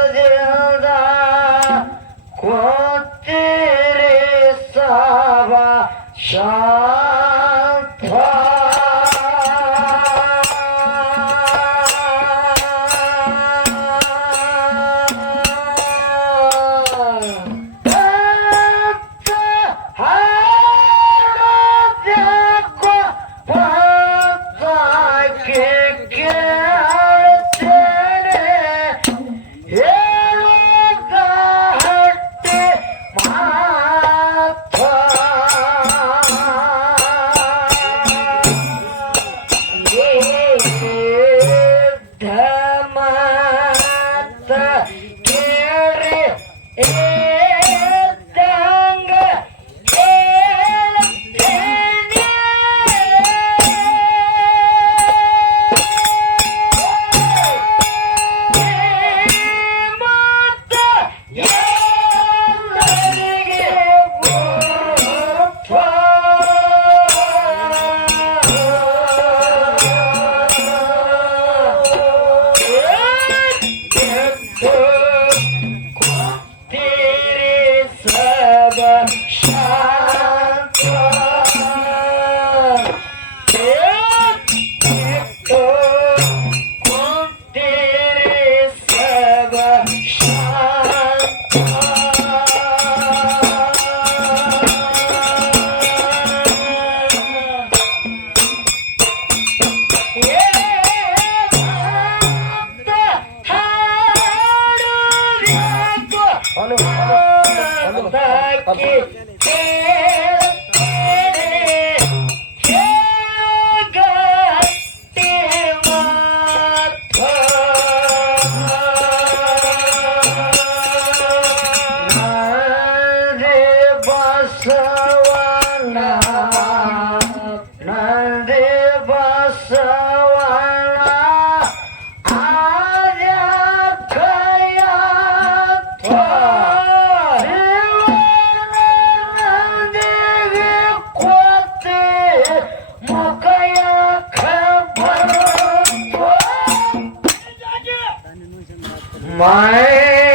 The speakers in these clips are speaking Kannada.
ಶಾಂತದಿಂದ ಕೂತಿರಿ ಸಭ ಶಾಂತ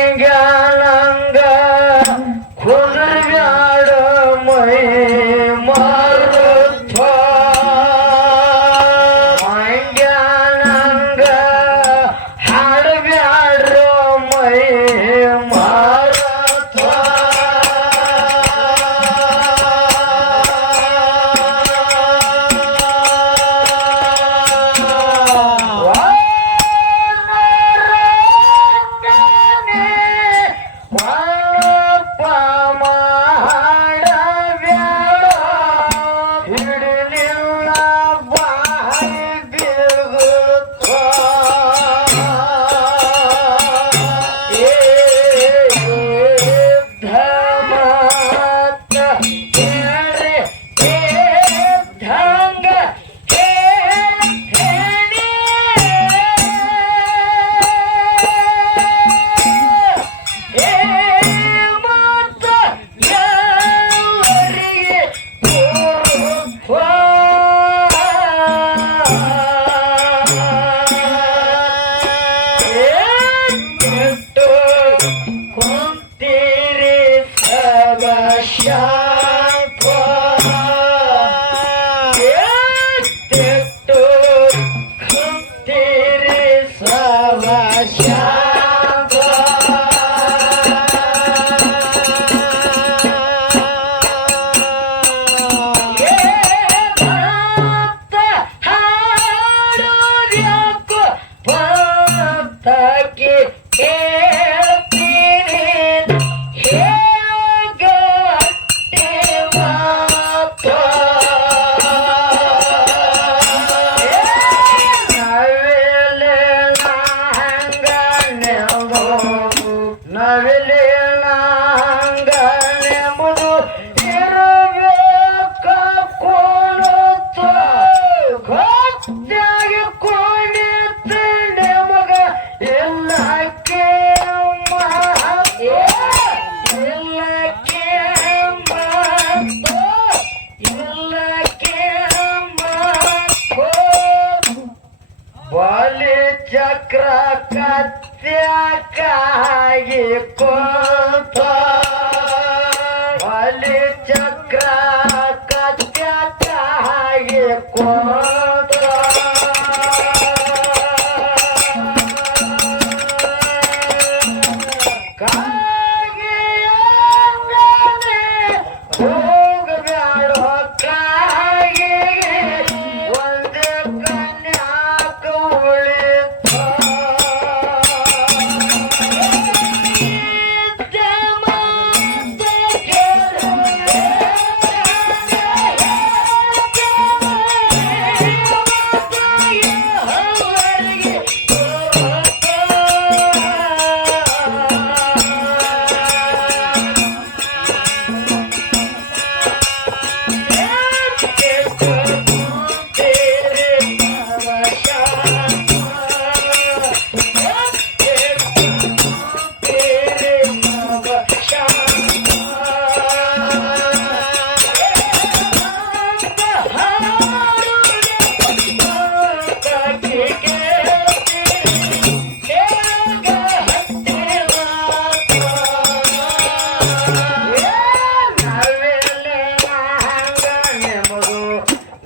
ಮಾಂಗ್ಯಾನಂಗ ಕುದುರ್ಯಾಡ ಮೈ ಮಾರುತ್ತ ಮಾಂಗ್ಯಾನಂಗ ಹಾಡಬ್ಯಾಡ ಮೈ ಮಾರುತ್ತ ಮ್ಯಾಗಿ ಕೋತ ಅಲ್ಲಿ ಚಕ್ರ ಕತ್ಯಾಕ ಹಾಗೆ ಕೋತ ಹೋಗಬ್ಯಾಡೋ ಕಾಗೆ ಒಂದು ಕನ್ಯಾಕ ಉಳಿತ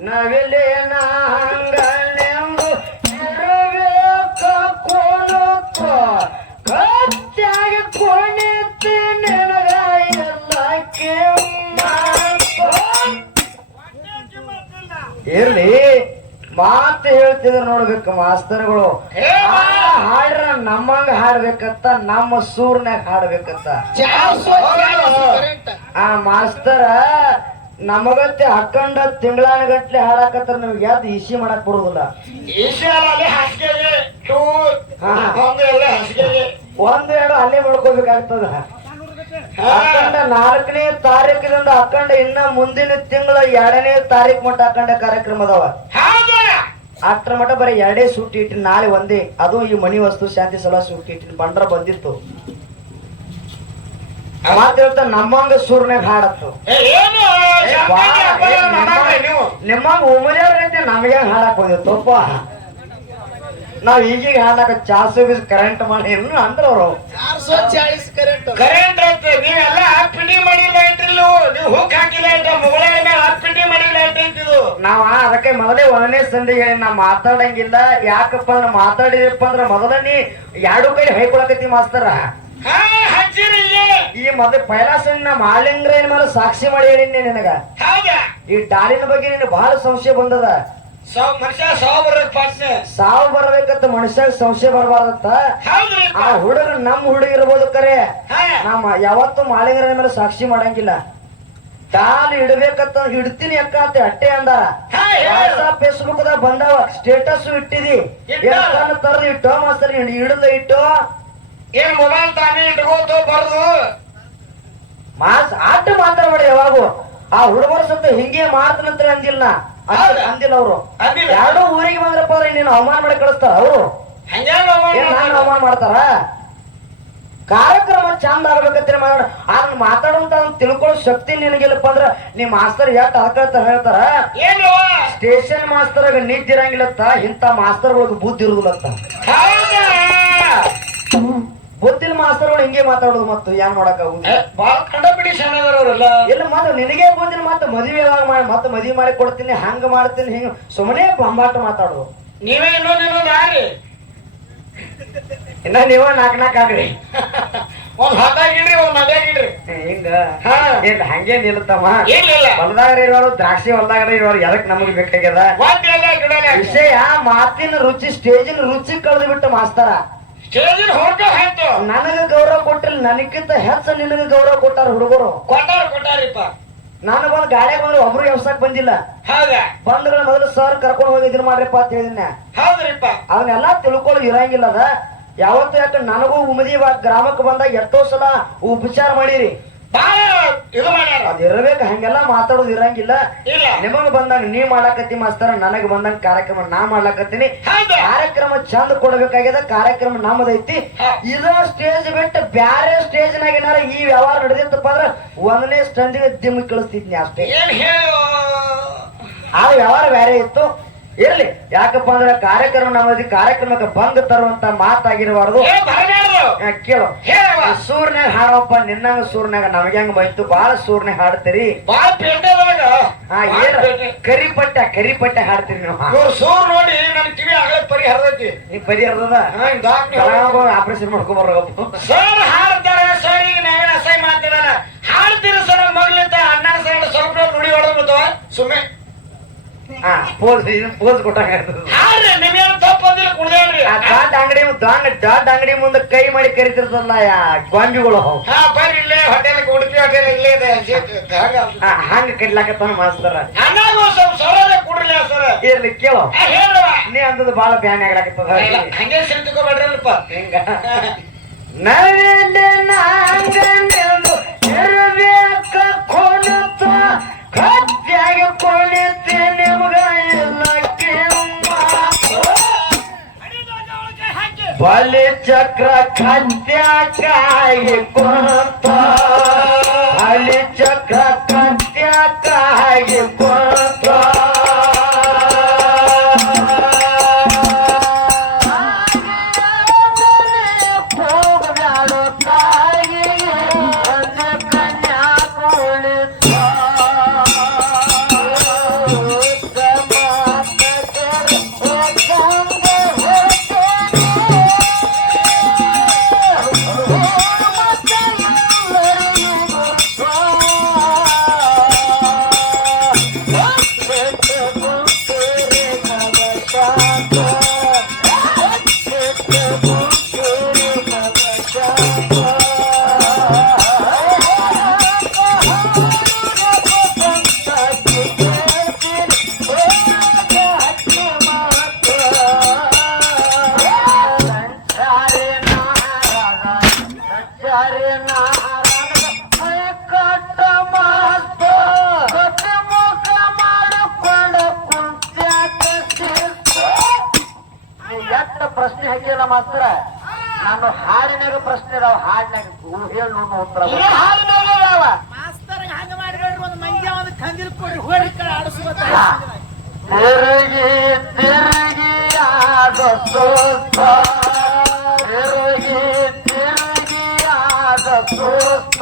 ನವಿಲೇನ ಹಂಗನೆಂದು ಇರಬೇಕ ಕೋಣಕ್ಕ ಕತ್ಯಾಗ ಕೋಣಿತಿ ನಿನಗ ಎಲ್ಲ ಇರ್ಲಿ ಮಾತು ಹೇಳ್ತಿದ್ರು ನೋಡ್ಬೇಕು ಮಾಸ್ತರ್ಗಳು ಹಾಡ್ರ ನಮ್ಮಂಗ ಹಾಡ್ಬೇಕಂತ ನಮ್ಮ ಸೂರ್ನಾಗ ಹಾಡ್ಬೇಕಂತ ಆ ಮಾಸ್ತರ ನಮಗತ್ತೆ ಹಾಕೊಂಡ ತಿಂಗಳಾನ ಗಟ್ಲೆ ಹಾಡಾಕತ್ರ ನಿಮ್ಗೆ ಯಾವ್ದು ಇಸಿ ಮಾಡಕ್ ಬರುದಿಲ್ಲ ಒಂದೆರಡು ಅಲ್ಲೇ ಮಾಡ್ಕೋಬೇಕಾಗ್ತದ ಹಾಕೊಂಡ 4ನೇ ತಾರೀಕಿನಿಂದ ಹಾಕೊಂಡ ಇನ್ನ ಮುಂದಿನ ತಿಂಗಳ 2ನೇ ತಾರೀಕು ಮಟ್ಟ ಹಾಕೊಂಡ ಕಾರ್ಯಕ್ರಮ ಅದಾವ ಅಷ್ಟ್ರ ಮಟ್ಟ ಬರೀ 2 ಸೂಟಿ ಇಟ್ಟಿನ ನಾಳೆ ಒಂದೇ ಅದು ಈ ಮನಿ ವಸ್ತು ಶಾಂತಿ ಸಲಹಾ ಸೂಟಿ ಇಟ್ಟಿನ ಬಂಡ್ರ ಬಂದಿತ್ತು ಮಾತು ಹೇಳ್ತಾ ನಮ್ಮಂಗ ಸೂರ್ನಾಗ ಹಾಡತ್ತು ನಿಮ್ಮಂಗ ಉಮರ್ಯಾರ ನಮಗೆ ಹಾಡಕ್ ಬಂದಿತ್ತಪ್ಪ ನಾವ್ ಈಗೀಗ ಹಾಡಾಕ ಚಾಸು ಬೀಸ್ ಕರೆಂಟ್ ಮಾಡಿ ಅಂದ್ರ ಅವರು ಕರೆಂಟ್ ನೀವೆಲ್ಲ ಪಿಡಿ ಮಾಡಿಲ್ಲ ನೀವು ಹುಕ್ ಹಾಕಿಲ್ಲ ಮುಗಳ ಪಿಡಿ ಮಾಡಿಲ್ಲ ನಾವ ಅದಕ್ಕೆ ಮೊದಲೇ 1ನೇ ಸಂಧಿಗೆ ನಾ ಮಾತಾಡಂಗಿಲ್ಲ ಯಾಕಪ್ಪ ಅಂದ್ರ ಮಾತಾಡಿದಪ್ಪ ಅಂದ್ರ ಮೊದಲ ನೀ 2 ಕೈ ಹೈಕೊಳಕತ್ತಿ ಮಾಸ್ತರ ಈ ಮೊದಲ ಪೈಲಾಸನ್ ನಾ ಮಾಲಿಂಗ್ರೇನ್ ಮೇಲೆ ಸಾಕ್ಷಿ ಮಾಡಿ ಹೇಳಿನಿ ನಿನಗ ಈ ಡಾಲಿನ ಬಗ್ಗೆ ನಿನ್ ಬಹಳ ಸಂಶಯ ಬಂದದ ಮನುಷ್ಯ ಸಾವು ಬರ್ಬೇಕಂತ ಮನುಷ್ಯಾಗ ಸಂಶಯ ಬರಬಾರ್ದತ್ತ ಆ ಹುಡುಗ ನಮ್ ಹುಡುಗ ಇರ್ಬೋದು ಕರೆ ನಮ್ಮ ಯಾವತ್ತು ಮಾಲಿಂಗ್ರೇನ್ ಮೇಲೆ ಸಾಕ್ಷಿ ಮಾಡಂಗಿಲ್ಲ ಡಾಲ್ ಇಡ್ಬೇಕಂತ ಇಡ್ತೀನಿ ಅಕ್ಕ ಅಂತ ಅಟ್ಟೆ ಅಂದಾರ ಫೇಸ್ಬುಕ್ ದಾಗ ಬಂದಾವ ಸ್ಟೇಟಸ್ ಇಟ್ಟಿದಿ ತರದ್ ಇಟ್ಟೋ ಮಾಸ್ತರ್ ಇಡದ ಇಟ್ಟು ಏನ್ ಮೊಬೈಲ್ ತಾನೇ ಇಟ್ಕೋತು ಬರ್ದು ಆಟ ಮಾತಾಡ್ಬೇಡ ಯಾವಾಗೂ ಆ ಹುಡುಗರ ಸತ್ತ ಹಿಂಗೆ ಮಾಡ್ತಾನಂತ ಅಂದಿಲ್ಲ ಅಂದಿಲ್ಲ ಅವರು 2 ಊರಿಗೆ ಬಂದ್ರಪ್ಪ ನೀನು ಅವಮಾನ ಮಾಡಿ ಕಳಿಸ್ತಾರ ಅವರು ನಾನು ಅವಮಾನ ಮಾಡ್ತಾರ ಕಾರ್ಯಕ್ರಮ ಚಂದ ಆಗ್ಬೇಕಂತ ಅದನ್ನ ಮಾತಾಡುವಂತ ತಿಳ್ಕೊಳ್ಳೋ ಶಕ್ತಿ ನಿನಗಿಲ್ಲಪ್ಪ ಅಂದ್ರ ನಿಮ್ ಮಾಸ್ತರ್ ಯಾಕೆ ಅಳ್ಕಳ್ತ ಹೇಳ್ತಾರ ಸ್ಟೇಷನ್ ಮಾಸ್ತರ್ ನಿಂತಿರಂಗಿಲ್ಲತ್ತ ಇಂತ ಮಾಸ್ತರ್ಗಳಿಗೆ ಬುದ್ಧಿ ಇರುದಿಲ್ಲತ್ತ ಬುದ್ಧಿಲ್ ಮಾಸ್ತರ್ಗಳು ಹಿಂಗೆ ಮಾತಾಡೋದು ಮತ್ತು ಏನ್ ಮಾಡಕ್ ಬಾಳ ಕಂಡಪಿಡಿ ಶಾಣೆದವ್ರಲ್ಲ ಇಲ್ಲ ಮತ್ತ ನಿನಗೆ ಬಂದಿನ ಮತ್ತ ಮದುವೆ ಯಾವಾಗ ಮಾಡಿ ಮತ್ತೆ ಮದುವೆ ಮಾಡಿ ಕೊಡ್ತೀನಿ ಹಂಗ ಮಾಡ್ತೀನಿ ಹಿಂಗ ಸುಮ್ಮನೆ ಬಂಬಾಟ ಮಾತಾಡೋದು ನೀವೇ ಇನ್ನೊಂದು ಯಾರಿ ಇನ್ನ ನೀವ 4 ಆಗ್ರಿ ಒಂದ್ ಹತ್ತಾಗಿಡ್ರಿ ಒಂದ್ ಮದ್ಯಾಗಿಡ್ರಿ ಹಿಂಗ ಹಂಗೆ ನಿಲ್ತಮ್ಮ ಇಲ್ಲ ಹೊಲದಾಗ ಇರೋರು ದ್ರಾಕ್ಷಿ ಹೊಲದಾಗ ಇರೋರು ಎದಕ್ ನಮಗ್ ಬೇಕಾಗ್ಯದ ವಿಷಯ ಮಾತಿನ ರುಚಿ ಸ್ಟೇಜಿನ ರುಚಿ ಕಳೆದು ಬಿಟ್ಟು ಮಾಸ್ತರ ನನಗ ಗೌರವ ಕೊಟ್ಟಿಲ್ಲ ನನಕ್ಕಿಂತ ಹೆಚ್ಚ ನಿನಗ ಗೌರವ ಕೊಟ್ಟಾರ ಹುಡುಗರು ಕೊಟ್ಟಾರಿಪ್ಪ ನನಗೊಂದು ಗಾಡಿಯಾಗ ಬಂದ್ರೆ ಒಬ್ರು ಎವ್ಸಕ್ ಬಂದಿಲ್ಲ ಬಂದ್ಗಳ ಮೊದಲು ಸರ್ ಕರ್ಕೊಂಡು ಹೋಗಿ ಇದನ್ನ ಮಾಡ್ರಿಪ್ಪ ಅಂತ ಹೇಳಿನ ಅವನ್ನೆಲ್ಲಾ ತಿಳ್ಕೊಳ್ಳೋ ಇರಂಗಿಲ್ಲ ಅದ ಯಾವತ್ತು ಯಾಕೆ ನನಗೂ ಉಮದಿ ಗ್ರಾಮಕ್ಕೆ ಬಂದಾಗ ಎಷ್ಟೋ ಸಲ ಉಪಚಾರ ಮಾಡಿರಿ ಅದ್ ಇರ್ಬೇಕು ಹಂಗೆಲ್ಲಾ ಮಾತಾಡೋದು ಇರಂಗಿಲ್ಲ ನಿಮಗ್ ಬಂದಾಗ ನೀ ಮಾಡಾಕತ್ತಿ ಮಾಸ್ತರ ನನಗ್ ಬಂದಂಗ ಕಾರ್ಯಕ್ರಮ ನಾ ಮಾಡ್ಲಾಕತ್ತೀನಿ ಕಾರ್ಯಕ್ರಮ ಚಂದ ಕೊಡ್ಬೇಕಾಗ್ಯದ ಕಾರ್ಯಕ್ರಮ ನಮ್ಮದೈತಿ ಇದ ಸ್ಟೇಜ್ ಬಿಟ್ಟು ಬ್ಯಾರೆ ಸ್ಟೇಜ್ ನಾಗ ಏನಾರ ಈ ವ್ಯವಹಾರ ನಡೆದಿತ್ತಪ್ಪ ಅಂದ್ರ 1ನೇ ಸ್ಟಂಡಿಗೆ ದಿಮ್ಮ ಕಳಿಸ್ತಿದ್ನಿ ಅಷ್ಟೇ ಆ ವ್ಯವಹಾರ ಬ್ಯಾರೆ ಇತ್ತು ಇರ್ಲಿ, ಯಾಕಪ್ಪ ಅಂದ್ರೆ ಕಾರ್ಯಕ್ರಮ ನಮ್ಮದಿ ಕಾರ್ಯಕ್ರಮಕ್ಕೆ ಭಂಗ ತರುವಂತ ಮಾತಾಗಿರಬಾರ್ದು. ಕೇಳು, ಸೂರ್ನಾಗ ಹಾಡಪ್ಪ, ನಿನ್ನಂಗ ಸೂರ್ನಾಗ ನಮ್ಗೆ ಹೆಂಗ ಬೈತು, ಬಾಳ ಸೂರ್ನಾಗ ಹಾಡ್ತೀರಿ, ಕರಿಪಟ್ಟೆ ಹಾಡ್ತೀರಿ ನೀವು. ಸೂರ್ ನೋಡಿ ನನ್ ಕಿವಿ ಆಗಲೇ ಪರಿಹರದೈತಿ. ನೀ ಪರಿಹರದ ಆಪರೇಷನ್ ಮಾಡ್ಕೊಂಬರ್ಬೇಕು. ಸರ್ ಹಾಡ್ತಾರೆ ಸರ್, ಈಗ ನಾವೇನು ಅಸಹ್ಯ ಮಾಡ್ತಿರಲ್ಲ, ಹಾಡ್ತೀರಿ ಸರ್. ಮಗ್ಲಿಂದ ಅಣ್ಣ ಸರ್ ಸ್ವಲ್ಪ ನುಡಿ ಹೊಡೆದ್ಬಿಡ್ತಾವ ಸುಮ್ಮನೆ. ಪೋಸ್ ಕೊಟ್ಟಾಗ ನಿಮ್ಗೇನು ತಪ್ಪಂದಿಲ್ಲ, ಕುಡ್ದೇನ್ರಿ. ದೊಡ್ಡ ಅಂಗಡಿ ಮುಂದೆ ಕೈ ಮಾಡಿ ಕರಿತಿರ್ತಲ್ಲ ಗೊಂಬಿಗಳು. ಬರ್ರಿ ಇಲ್ಲೇ ಹೋಟೆಲ್, ಉಡುಪಿ ಹೋಟೆಲ್ ಇಲ್ಲೇ ಇದೆ. ಹಂಗ ಕಡ್ಲಾಕತ್ತಾನ ಮಾಸ್ತರ. ಅನ್ನಾಗೂ ಸ್ವಲ್ಪ ಸೌಲಭ್ಯ ಕೊಡ್ರಲ್ಲ ಸರ್. ಇರ್ಲಿ ಕೇಳೋ, ಹೇಳುವ ನೀ ಅಂದದ್ದು ಬಾಳ ಬ್ಯಾನ್ ಆಗ್ಲಾಕತ್ತದ. ಹಂಗೆ ಸಿಡ್ತುಕೊಬೇಡ್ರಲ್ಪ. ಹಿಂಗ ನವಿಲೆ ನಾಂಗ ಇರಬೇಕ ಕೊಡುತ್ತ ಕತ್ಯಾಗ ಕೊಡುತ್ತೆ ನಿಮ್ಗ ಇಲ್ಲ ಬಲಿ ಚಕ್ರ ಕತ್ಯಾಕಾಗಿ ಕೊಡುತ್ತ, ಬಲಿ ಚಕ್ರ ಕತ್ಯಾಕಾಗಿ ಕೊಡುತ್ತ. ಪ್ರಶ್ನೆ ಹಾಕಿಲ್ಲ ಮಾಸ್ತರ, ನಾನು ಹಾಡಿನಾಗ ಪ್ರಶ್ನೆ ಇದಾವ, ಹಾಡಿನಾಗ ಹೇಳಿ ನೋಡು ಉತ್ತರ. ತಿರುಗಿ ತಿರುಗಿ ಆದ ಸೋಸ್ತ, ತಿರುಗಿ ತಿರುಗಿ ಆದ ಸೋಸ್ತ.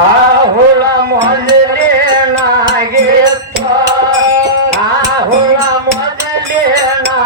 ಆಹುಳ ಮೊದಲೇನಾಗಿತ್ತು, ಆಹುಳ ಮೊದಲೇನಾಗಿತ್ತು.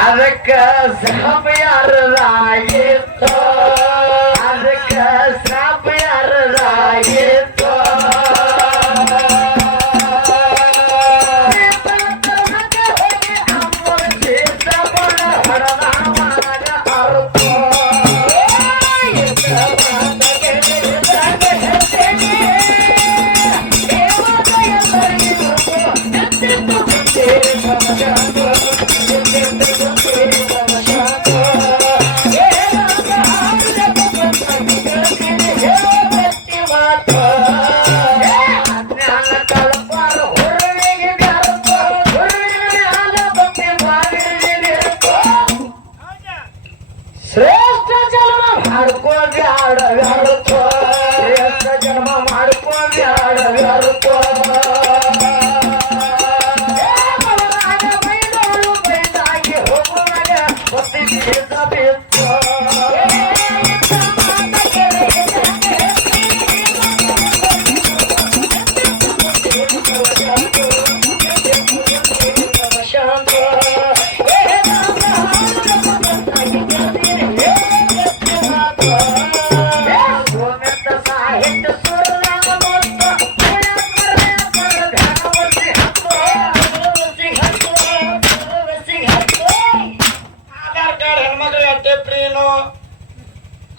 ಅದಕ್ಕ ಶ್ರಾಪ ಯಾರದಾಗಿತ್ತು, ಅದಕ್ಕ ಶ್ರಾಪ ಯಾರದಾಗಿತ್ತು. ಹೆಚ್ಚು ಸೂರ್ಯನಾಗ ಮುತ್ತು ಆಧಾರ್ ಕಾರ್ಡ್ ಹೆಣ್ಮಕ್ಳಿಗೆ ಅಟ್ಟೆ ಪ್ರೀನು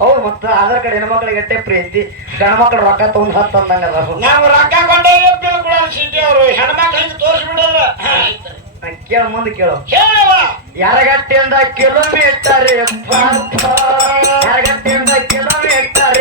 ಹೌದು ಮತ್ತ ಆಧಾರ್ ಕಾರ್ಡ್ ಹೆಣ್ಮಕ್ಳಿಗೆ ಎಟ್ಟೆ ಪ್ರೀತಿ ಗಂಡ ಮಕ್ಳು ರೊಕ್ಕ ತಗೊಂಡ್ ಹತ್ತಂದಂಗ ನಾವು ರೊಕ್ಕ ಕೊಂಡೇ ಬಿಲ್ ಕೂಡ ಸಿಟಿ ಅವರು ಹೆಣ್ಮಕ್ಳಿಗೆ ತೋರಿಸ್ಬಿಡೋದ್ರ ಕೇಳ ಮುಂದೆ ಕೇಳು ಹೇಳವ ಯಾರಗಟ್ಟಿಯಿಂದ ಕಿಲೋಮೀಟರ್ ಯಾರಗಟ್ಟಿಯಿಂದ ಕಿಲೋಮೀಟರ್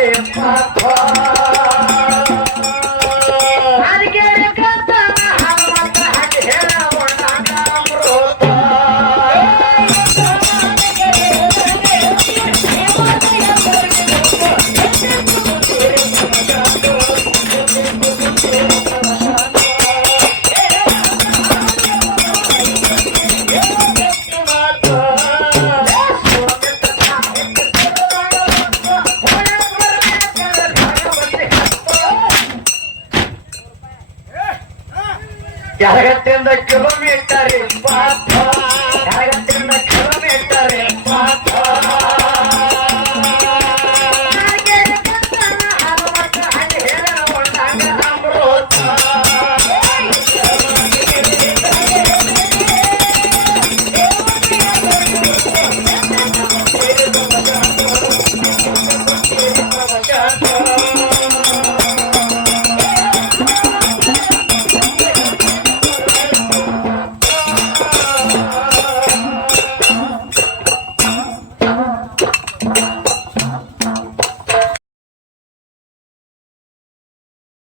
ಯಾರಗಟ್ಟಿಯಿಂದ ಕಿಲೋಮೀಟರ್ ಯಾರಗಟ್ಟಿಯಿಂದ ಕಿಲೋಮೀಟರ್